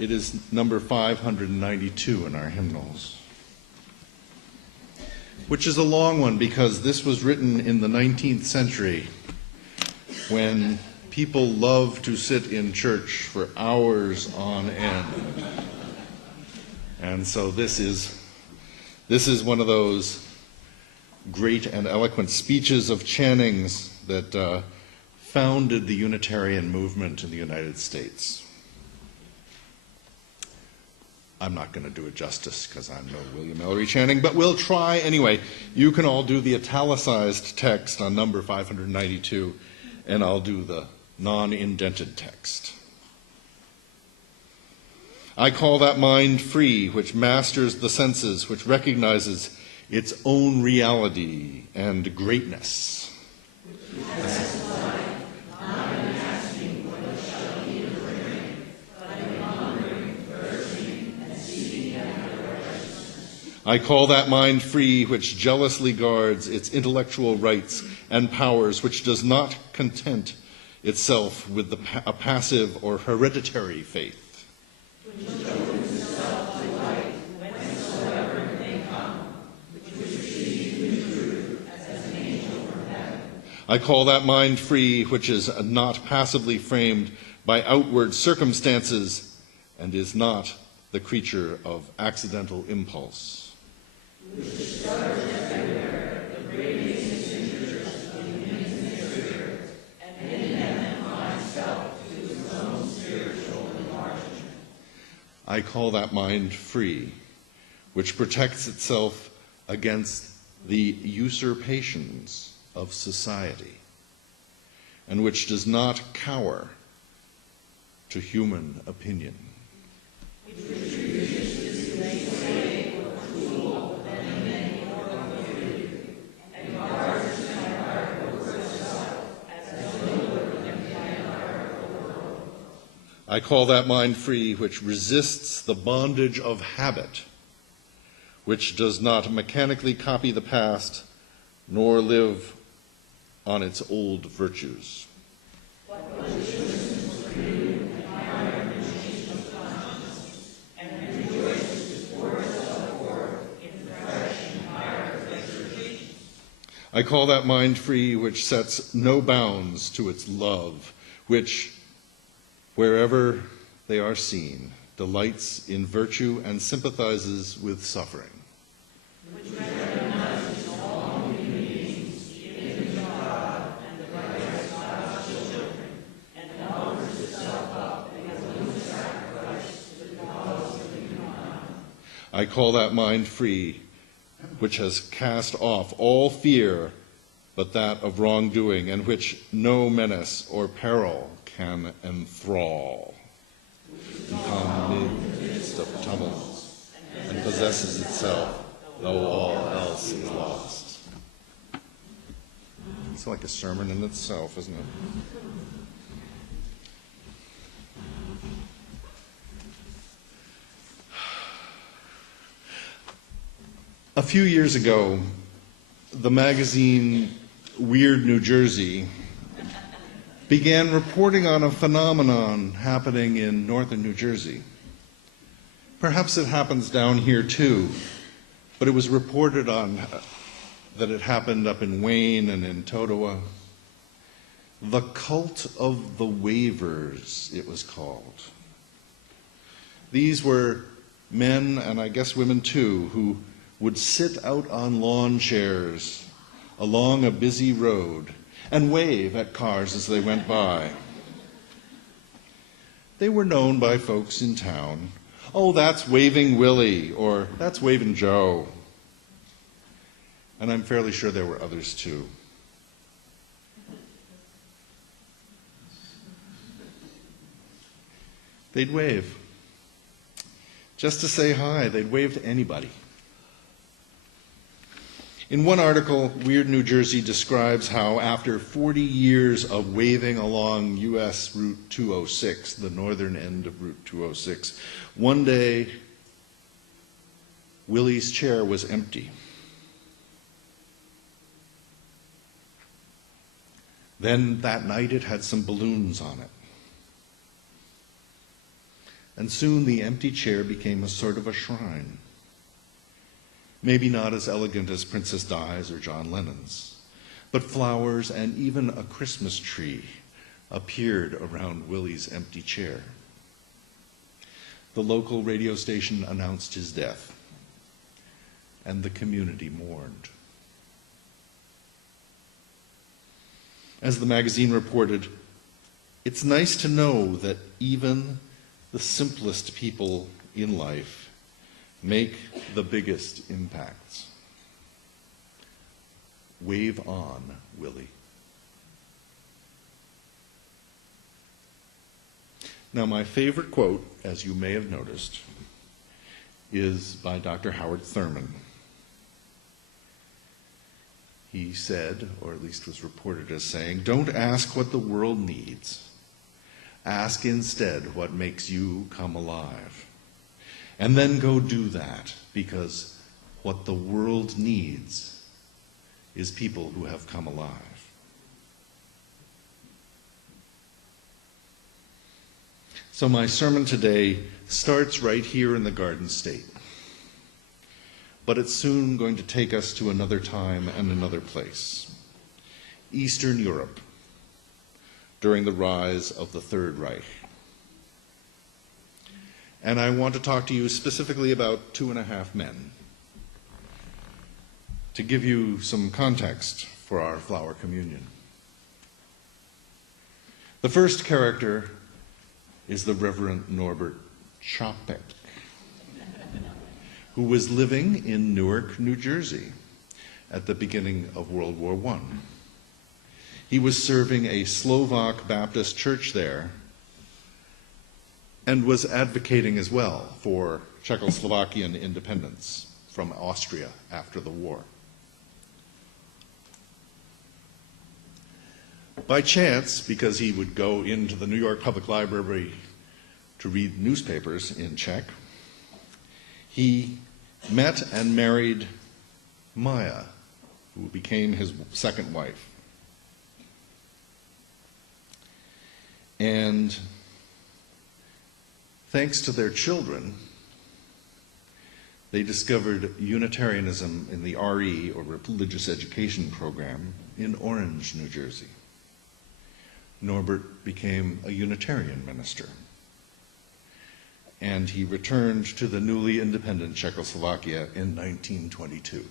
It is number 592 in our hymnals, which is a long one because this was written in the 19th century when people loved to sit in church for hours on end. And so this is one of those great and eloquent speeches of Channing's that founded the Unitarian movement in the United States. I'm not going to do it justice because I'm no William Ellery Channing, but we'll try anyway. You can all do the italicized text on number 592, and I'll do the non-indented text. I call that mind free, which masters the senses, which recognizes its own reality and greatness. I call that mind free, which jealously guards its intellectual rights and powers, which does not content itself with a passive or hereditary faith. Which opens itself to light whensoever it may come, which receives in truth as an angel from heaven. I call that mind free, which is not passively framed by outward circumstances and is not the creature of accidental impulse. Which discovers everywhere the radiance and interest of the infinite spirit, and in them finds self to its own spiritual enlargement. I call that mind free, which protects itself against the usurpations of society, and which does not cower to human opinion. Which refuses to make slave or tool of any man or authority, and guards its empire over itself as though it were the empire of the world. I call that mind free, which resists the bondage of habit, which does not mechanically copy the past, nor live on its old virtues. What positions for you and higher emanation of consciousness, and rejoices to pour itself forth in fresh and higher exertions. I call that mind free, which sets no bounds to its love, which, wherever they are seen, delights in virtue and sympathizes with suffering. Which recognizes all human beings, the image of God and the righteous God's children, and offers itself up as a living sacrifice to the cause of humankind. I call that mind free, which has cast off all fear but that of wrongdoing, and which no menace or peril can enthrall. Calm in the midst of tumults, and possesses itself, though all else is lost. It's like a sermon in itself, isn't it? A few years ago, the magazine Weird New Jersey began reporting on a phenomenon happening in northern New Jersey. Perhaps it happens down here too, but it was reported on that it happened up in Wayne and in Totowa. The cult of the waivers, it was called. These were men, and I guess women too, who would sit out on lawn chairs along a busy road and wave at cars as they went by. They were known by folks in town. Oh, that's Waving Willie, or that's Waving Joe. And I'm fairly sure there were others too. They'd wave. Just to say hi, they'd wave to anybody. In one article, Weird New Jersey describes how after 40 years of waving along U.S. Route 206, the northern end of Route 206, one day Willie's chair was empty. Then that night it had some balloons on it. and soon the empty chair became a sort of a shrine. Maybe not as elegant as Princess Di's or John Lennon's, but flowers and even a Christmas tree appeared around Willie's empty chair. The local radio station announced his death, and the community mourned. As the magazine reported, it's nice to know that even the simplest people in life make the biggest impacts. Wave on, Willie. Now, my favorite quote, as you may have noticed, is by Dr. Howard Thurman. He said, or at least was reported as saying, "Don't ask what the world needs. Ask instead what makes you come alive. And then go do that, because what the world needs is people who have come alive." So my sermon today starts right here in the Garden State. But it's soon going to take us to another time and another place. Eastern Europe, during the rise of the Third Reich. And I want to talk to you specifically about 2.5 men, to give you some context for our Flower Communion. The first character is the Reverend Norbert Chopek, who was living in Newark, New Jersey at the beginning of World War I. He was serving a Slovak Baptist church there and was advocating as well for Czechoslovakian independence from Austria after the war. By chance, because he would go into the New York Public Library to read newspapers in Czech, he met and married Maya, who became his second wife. And thanks to their children, they discovered Unitarianism in the RE, or Religious Education Program, in Orange, New Jersey. Norbert became a Unitarian minister, and he returned to the newly independent Czechoslovakia in 1922.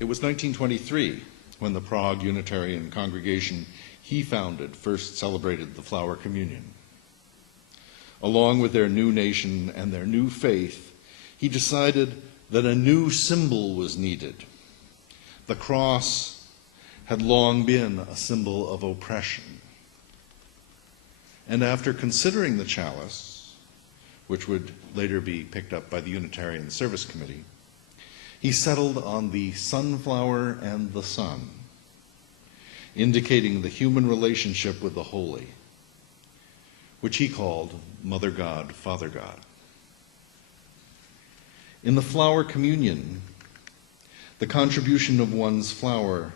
It was 1923 when the Prague Unitarian congregation he founded first celebrated the Flower Communion. Along with their new nation and their new faith, he decided that a new symbol was needed. The cross had long been a symbol of oppression. And after considering the chalice, which would later be picked up by the Unitarian Service Committee, he settled on the sunflower and the sun, indicating the human relationship with the holy, which he called Mother God, Father God. In the Flower Communion, the contribution of one's flower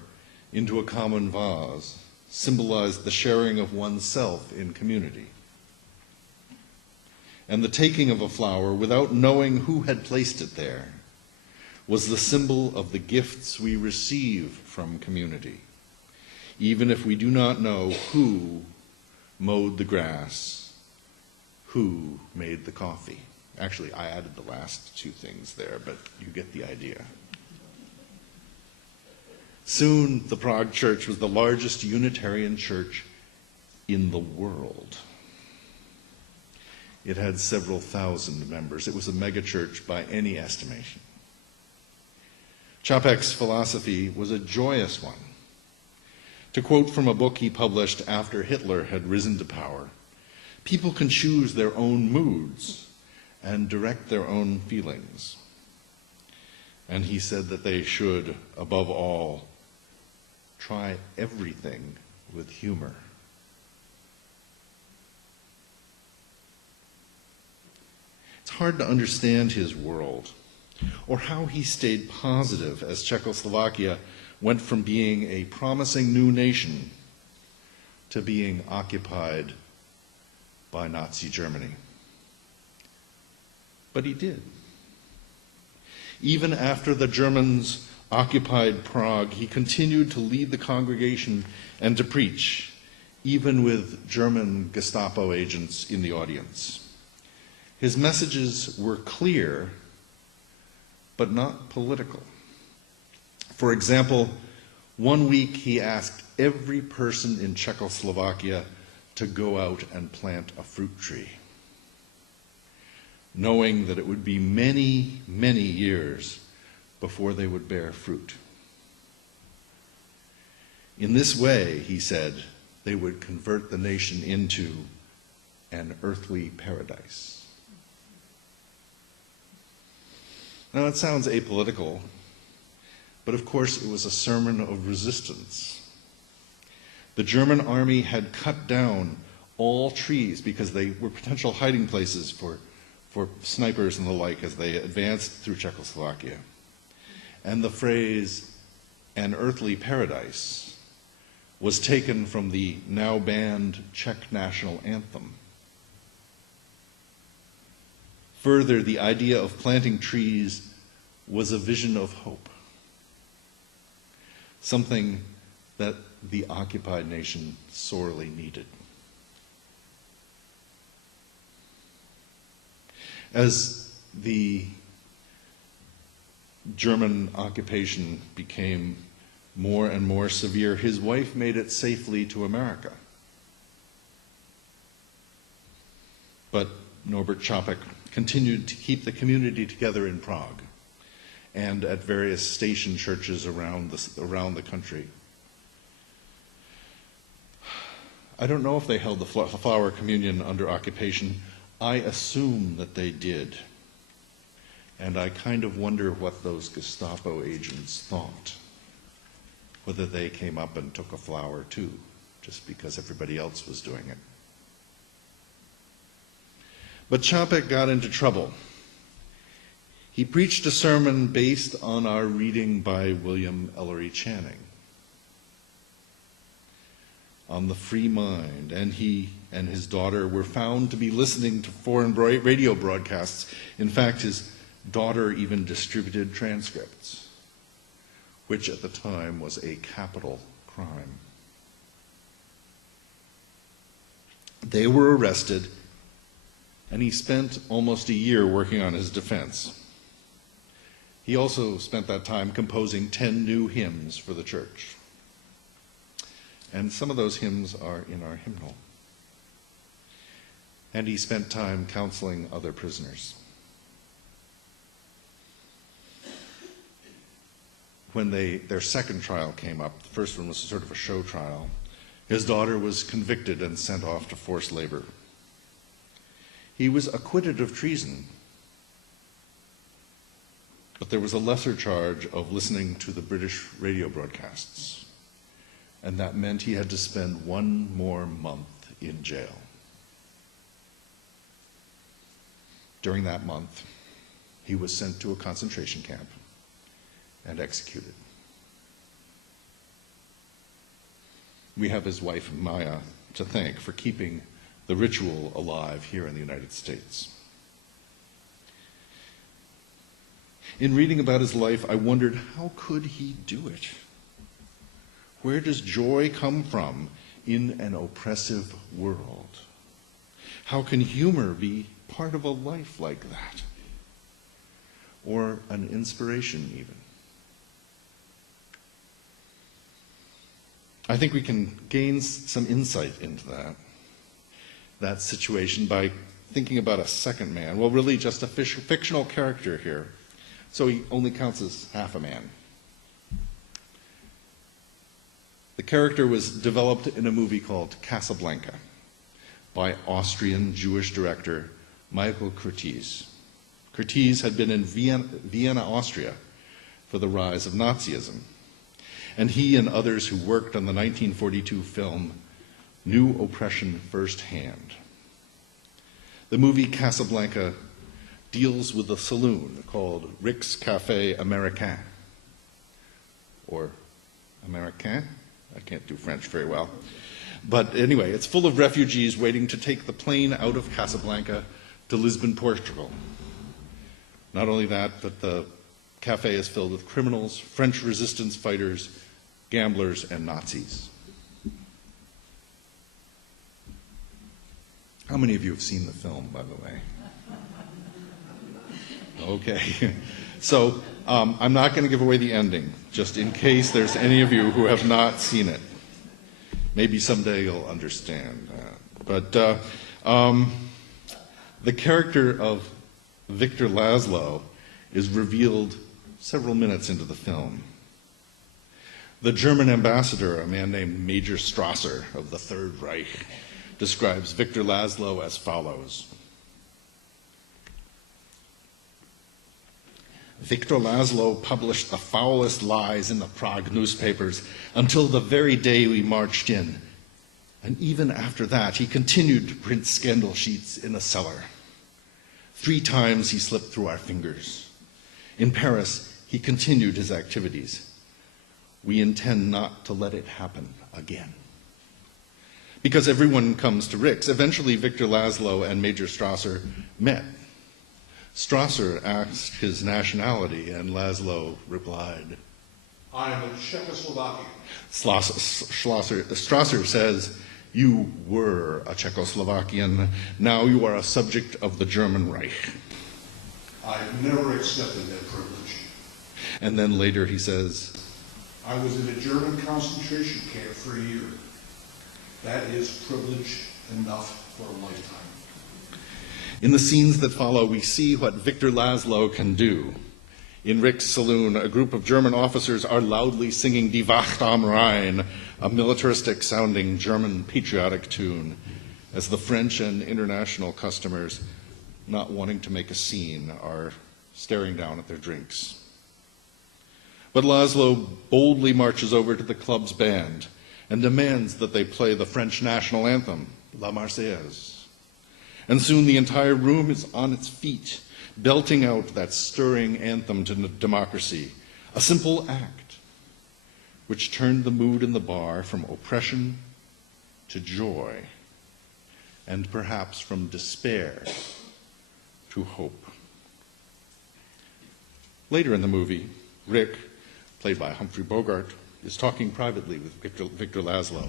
into a common vase symbolized the sharing of oneself in community. And the taking of a flower without knowing who had placed it there was the symbol of the gifts we receive from community, even if we do not know who mowed the grass, who made the coffee. Actually, I added the last two things there, but you get the idea. Soon, the Prague Church was the largest Unitarian church in the world. It had several thousand members. It was a megachurch by any estimation. Chopek's philosophy was a joyous one. To quote from a book he published after Hitler had risen to power, people can choose their own moods and direct their own feelings. And he said that they should, above all, try everything with humor. It's hard to understand his world, or how he stayed positive as Czechoslovakia went from being a promising new nation to being occupied by Nazi Germany. But he did. Even after the Germans occupied Prague, he continued to lead the congregation and to preach, even with German Gestapo agents in the audience. His messages were clear, but not political. For example, one week he asked every person in Czechoslovakia to go out and plant a fruit tree, knowing that it would be many, many years before they would bear fruit. In this way, he said, they would convert the nation into an earthly paradise. Now, it sounds apolitical, but of course it was a sermon of resistance. The German army had cut down all trees because they were potential hiding places for snipers and the like as they advanced through Czechoslovakia. And the phrase, an earthly paradise, was taken from the now banned Czech national anthem. Further, the idea of planting trees was a vision of hope, something that the occupied nation sorely needed. As the German occupation became more and more severe, his wife made it safely to America. But Norbert Čapek continued to keep the community together in Prague and at various station churches around the country. I don't know if they held the FlowerCommunion under occupation. I assume that they did. And I kind of wonder what those Gestapo agents thought. Whether they came up and took a flower too, just because everybody else was doing it. But Čapek got into trouble. He preached a sermon based on our reading by William Ellery Channing on the free mind, and he and his daughter were found to be listening to foreign radio broadcasts. In fact, his daughter even distributed transcripts, which at the time was a capital crime. They were arrested, and he spent almost a year working on his defense. He also spent that time composing 10 new hymns for the church. And some of those hymns are in our hymnal. And he spent time counseling other prisoners. When their second trial came up, the first one was sort of a show trial, his daughter was convicted and sent off to forced labor. He was acquitted of treason, but there was a lesser charge of listening to the British radio broadcasts, and that meant he had to spend 1 more month in jail. During that month, he was sent to a concentration camp and executed. We have his wife, Maya, to thank for keeping the ritual alive here in the United States. In reading about his life, I wondered, how could he do it? Where does joy come from in an oppressive world? How can humor be part of a life like that? Or an inspiration, even? I think we can gain some insight into that situation by thinking about a second man. Well, really just a fictional character here. So he only counts as half a man. The character was developed in a movie called Casablanca by Austrian Jewish director Michael Curtiz. Curtiz had been in Vienna, Austria for the rise of Nazism, and he and others who worked on the 1942 film knew oppression firsthand. The movie Casablanca deals with a saloon called Rick's Café Américain, or Américain, I can't do French very well. But anyway, it's full of refugees waiting to take the plane out of Casablanca to Lisbon, Portugal. Not only that, but the cafe is filled with criminals, French resistance fighters, gamblers, and Nazis. How many of you have seen the film, by the way? Okay. So I'm not going to give away the ending, just in case there's any of you who have not seen it. Maybe someday you'll understand that. But the character of Victor Laszlo is revealed several minutes into the film. The German ambassador, a man named Major Strasser of the Third Reich, describes Victor Laszlo as follows. Victor Laszlo published the foulest lies in the Prague newspapers until the very day we marched in. And even after that, he continued to print scandal sheets in the cellar. 3 times he slipped through our fingers. In Paris, he continued his activities. We intend not to let it happen again. Because everyone comes to Rick's, eventually Victor Laszlo and Major Strasser met. Strasser asked his nationality, and Laszlo replied, I am a Czechoslovakian. Strasser says, you were a Czechoslovakian, now you are a subject of the German Reich. I've never accepted that privilege. And then later he says, I was in a German concentration camp for a year. That is privilege enough for a lifetime. In the scenes that follow, we see what Victor Laszlo can do. In Rick's saloon, a group of German officers are loudly singing Die Wacht am Rhein, a militaristic-sounding German patriotic tune, as the French and international customers, not wanting to make a scene, are staring down at their drinks. But Laszlo boldly marches over to the club's band and demands that they play the French national anthem, La Marseillaise. And soon the entire room is on its feet, belting out that stirring anthem to democracy, a simple act which turned the mood in the bar from oppression to joy, and perhaps from despair to hope. Later in the movie, Rick, played by Humphrey Bogart, is talking privately with Victor Laszlo.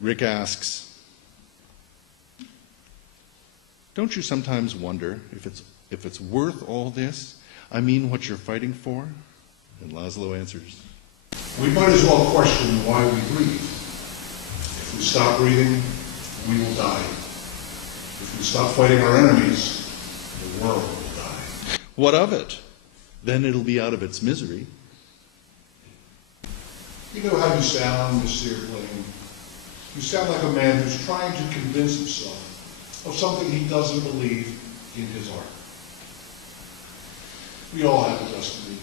Rick asks, don't you sometimes wonder if it's worth all this? I mean, what you're fighting for? And Laszlo answers, we might as well question why we breathe. If we stop breathing, we will die. If we stop fighting our enemies, the world will die. What of it? Then it'll be out of its misery. You know how you sound, Mr. Airplane? You sound like a man who's trying to convince himself of something he doesn't believe in his heart. We all have a destiny,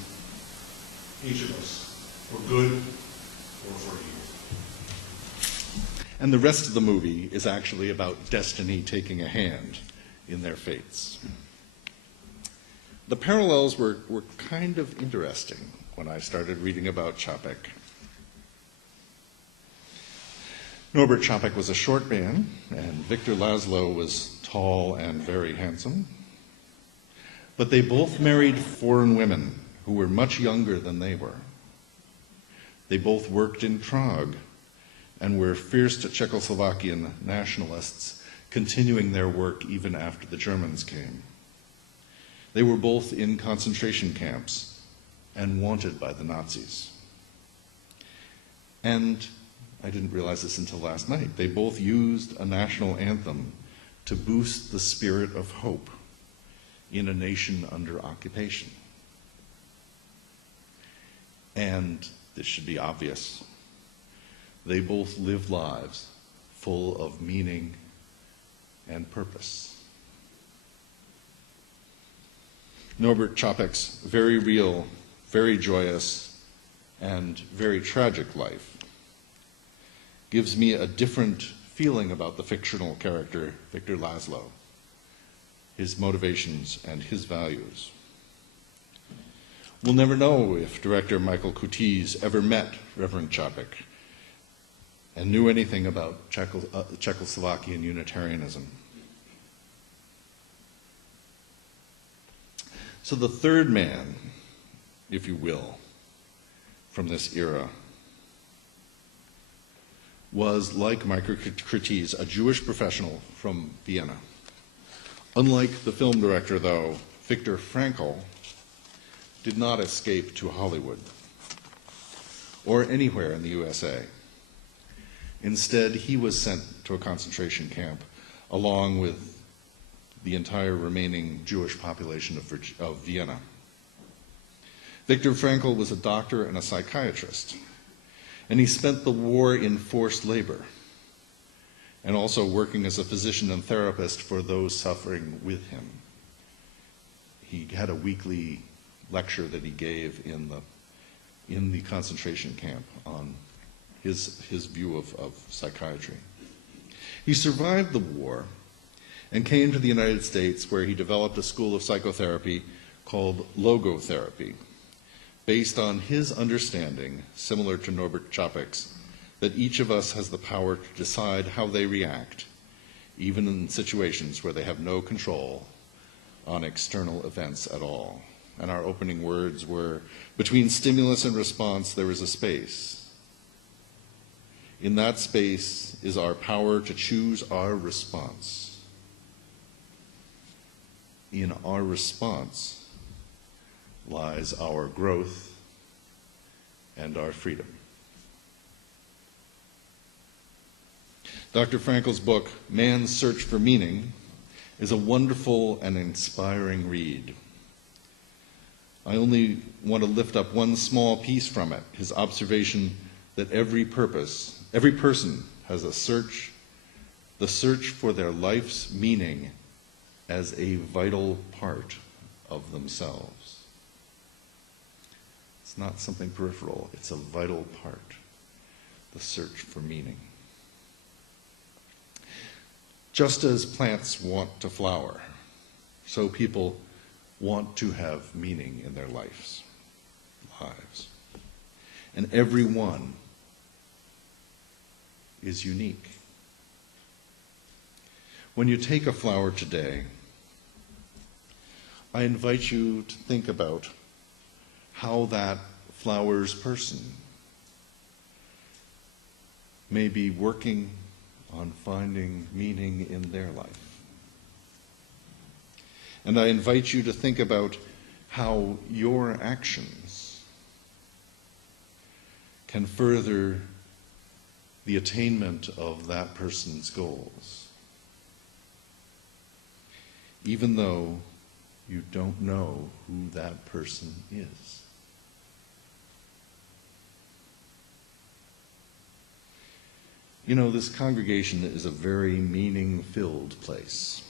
each of us, for good or for evil. And the rest of the movie is actually about destiny taking a hand in their fates. The parallels were kind of interesting when I started reading about Čapek. Norbert Čapek was a short man, and Victor Laszlo was tall and very handsome. But they both married foreign women who were much younger than they were. They both worked in Prague and were fierce Czechoslovakian nationalists, continuing their work even after the Germans came. They were both in concentration camps and wanted by the Nazis. And I didn't realize this until last night. They both used a national anthem to boost the spirit of hope in a nation under occupation. And this should be obvious. They both lived lives full of meaning and purpose. Norbert Čapek's very real, very joyous, and very tragic life gives me a different feeling about the fictional character, Victor Laszlo, his motivations and his values. We'll never know if director Michael Curtiz ever met Reverend Čapek, and knew anything about Czechoslovakian Unitarianism. So the third man, if you will, from this era was, like Microcrates, a Jewish professional from Vienna. Unlike the film director, though, Viktor Frankl did not escape to Hollywood or anywhere in the USA. Instead, he was sent to a concentration camp along with the entire remaining Jewish population of Vienna. Viktor Frankl was a doctor and a psychiatrist, and he spent the war in forced labor and also working as a physician and therapist for those suffering with him. He had a weekly lecture that he gave in the concentration camp on his view of psychiatry. He survived the war and came to the United States, where he developed a school of psychotherapy called logotherapy, based on his understanding, similar to Norbert Čapek's, that each of us has the power to decide how they react, even in situations where they have no control on external events at all. And our opening words were, between stimulus and response, there is a space. In that space is our power to choose our response. In our response lies our growth and our freedom. Dr. Frankl's book, Man's Search for Meaning, is a wonderful and inspiring read. I only want to lift up one small piece from it, his observation that every person has a search, the search for their life's meaning as a vital part of themselves. It's not something peripheral, it's a vital part, the search for meaning. Just as plants want to flower, so people want to have meaning in their lives. And every one is unique. When you take a flower today, I invite you to think about how that flower's person may be working on finding meaning in their life. And I invite you to think about how your actions can further the attainment of that person's goals, even though you don't know who that person is. You know, this congregation is a very meaning-filled place.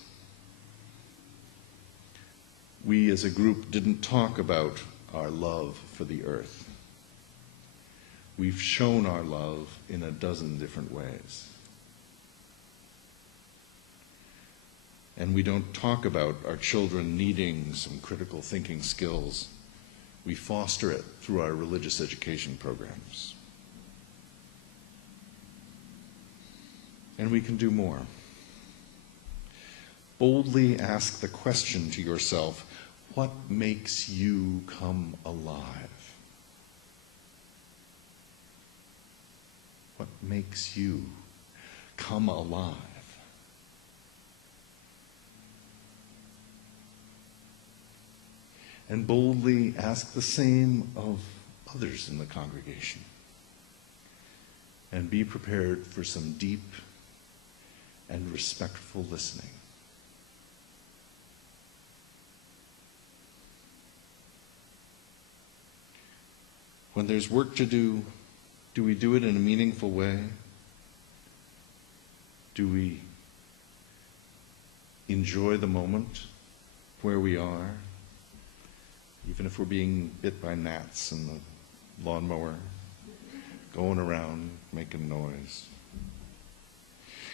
We as a group didn't talk about our love for the earth. We've shown our love in a dozen different ways. And we don't talk about our children needing some critical thinking skills. We foster it through our religious education programs. And we can do more. Boldly ask the question to yourself, what makes you come alive? What makes you come alive? And boldly ask the same of others in the congregation. And be prepared for some deep and respectful listening. When there's work to do we do it in a meaningful way? Do we enjoy the moment where we are, even if we're being bit by gnats in the lawnmower, going around making noise?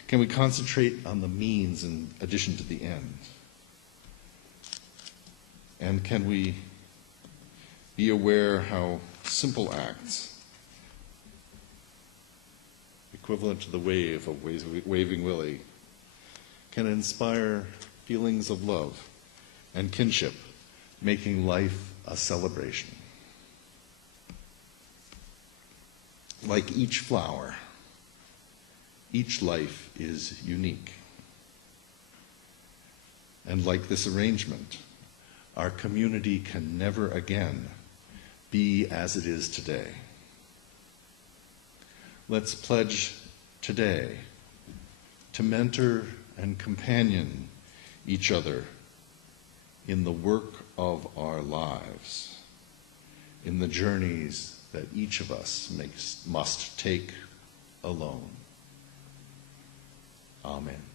Can we concentrate on the means in addition to the end? And can we be aware how simple acts equivalent to the wave of Waving Willie, can inspire feelings of love and kinship, making life a celebration. Like each flower, each life is unique. And like this arrangement, our community can never again be as it is today. Let's pledge today to mentor and companion each other in the work of our lives, in the journeys that each of us must take alone. Amen.